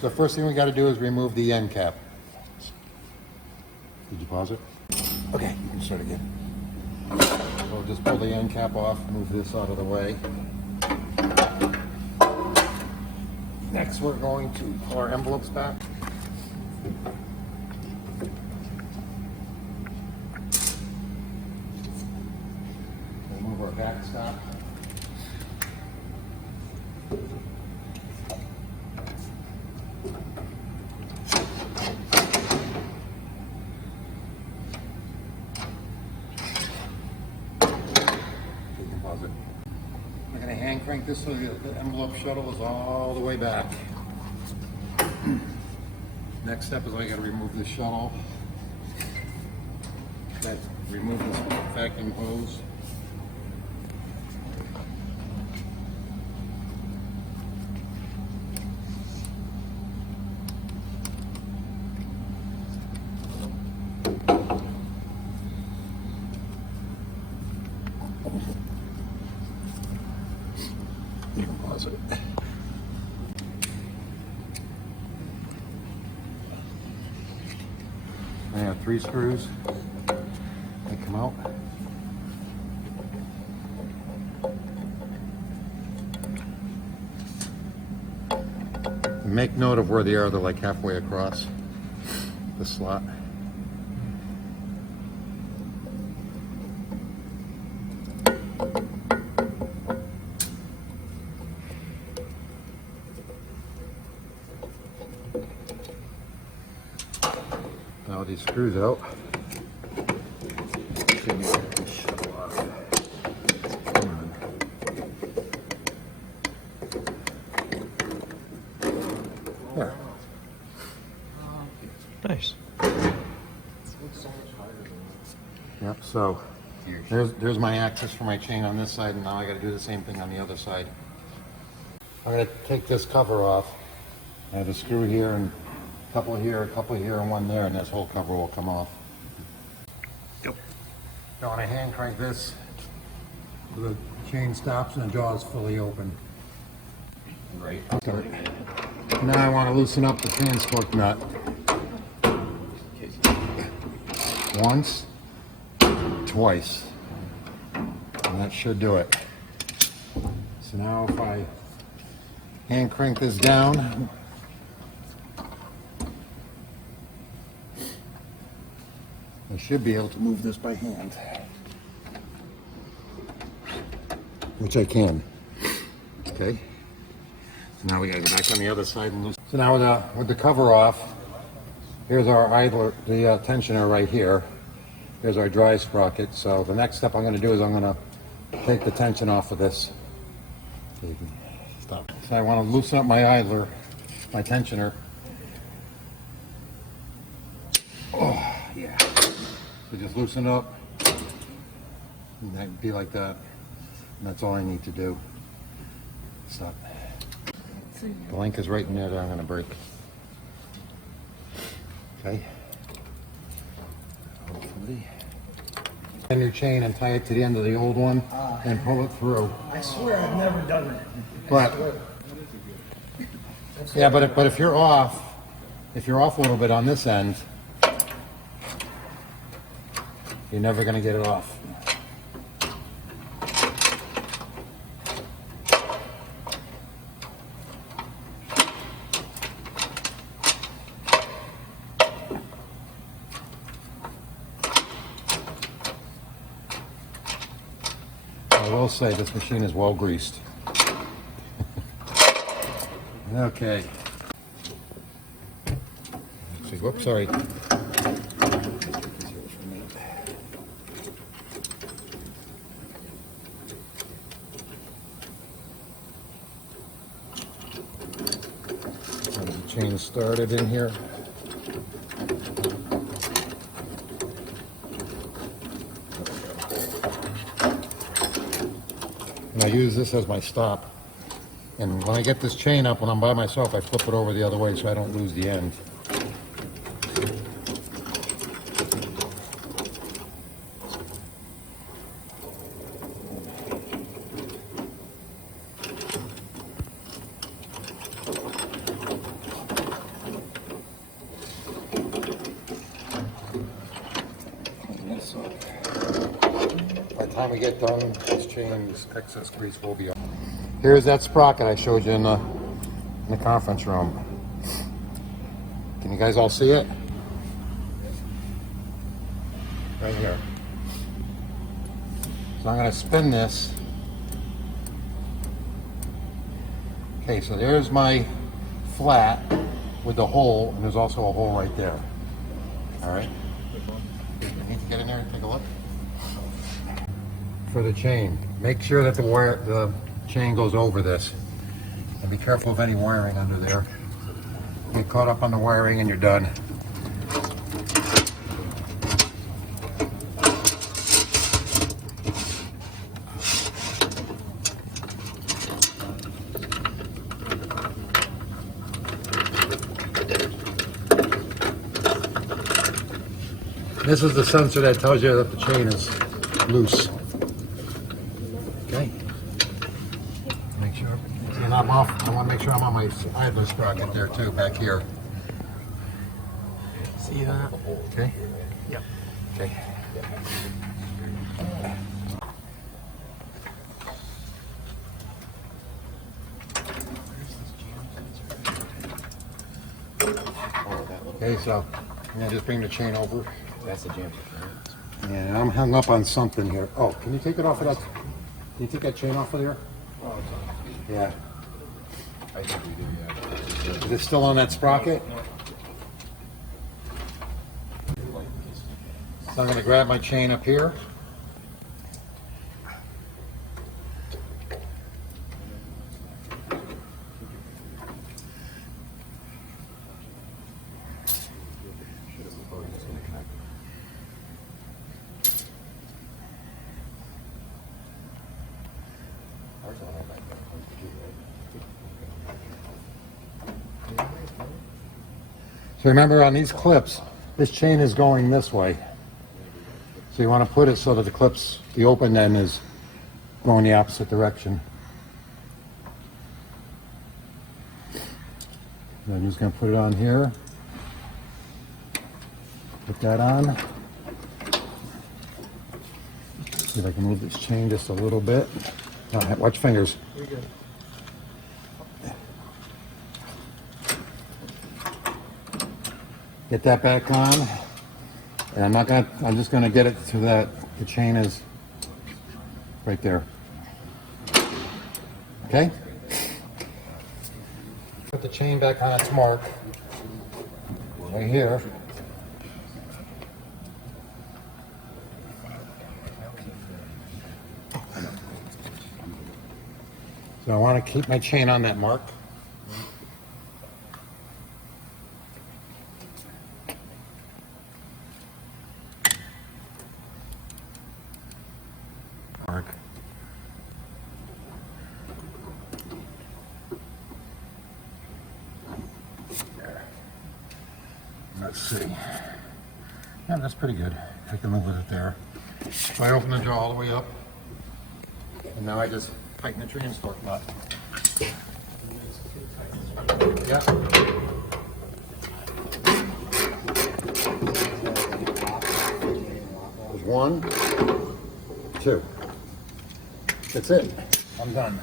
The first thing we got to do is remove the end cap. Did you pause it? Okay, you can start again. So just pull the end cap off, move this out of the way. Next, we're going to pull our envelopes back. Remove our backstop. We're going to hand crank this so the envelope shuttle is all the way back. Next step is I got to remove the shuttle. Okay, remove this vacuum hose. You can pause it. I have 3 screws. They come out. Make note of where they are. They're like halfway across the slot. Now these screws out. There. Nice. Yep, so there's my access for my chain on this side, and now I got to do the same thing on the other side. I'm going to take this cover off. I have a screw here and a couple here, and one there, and this whole cover will come off. Yep. Now when I hand crank this, the chain stops and the jaw is fully open. Great. Start. Now I want to loosen up the transfork nut. Once, twice, and that should do it. So now if I hand crank this down, I should be able to move this by hand, which I can. Okay. So now we gotta go back on the other side and loosen. So now with the cover off, here's our idler, the tensioner right here. Here's our dry sprocket. So the next step I'm going to do is I'm going to take the tension off of this. So you can stop. So I want to loosen up my idler, my tensioner. Oh, yeah. So just loosen it up. And that'd be like that. And that's all I need to do. Stop. The link is right in there that I'm going to break. Okay. Hopefully. And your chain and tie it to the end of the old one and pull it through. I swear I've never done that. But yeah, but if you're off a little bit on this end, you're never going to get it off. I will say this machine is well greased. Okay. See, whoops, sorry. The chain started in here. And I use this as my stop. And when I get this chain up, when I'm by myself, I flip it over the other way so I don't lose the end. we get done, this chain's excess grease will be off. Here's that sprocket I showed you in the conference room. Can you guys all see it? Right here. So I'm going to spin this. Okay, so there's my flat with the hole, and there's also a hole right there. All right. You need to get in there and take a look. For the chain, make sure that the chain goes over this, and be careful of any wiring under there. Get caught up on the wiring, and you're done. This is the sensor that tells you that the chain is loose. Okay. Make sure. And I'm off. I want to make sure I'm on my idler sprocket there too, back here. See that? Okay. Yep. Okay. Okay, so I'm gonna just bring the chain over. That's the jam. And I'm hung up on something here. Oh, can you take it off of that? Can you take that chain off of there? Yeah. I think we do, yeah. Is it still on that sprocket? So I'm going to grab my chain up here. So remember, on these clips, this chain is going this way. So you want to put it so that the clips, the open end is going the opposite direction. And I'm just going to put it on here. Put that on. See if I can move this chain just a little bit. Oh, watch fingers. You're good. Get that back on, and I'm just gonna get it so that the chain is right there. Okay? Put the chain back on its mark, right here. So I want to keep my chain on that mark. Mark. There. Let's see. Yeah, that's pretty good. I can live with it there. So I open the jaw all the way up, and now I just tighten the transport nut. Yeah. There's one, two. That's it. I'm done.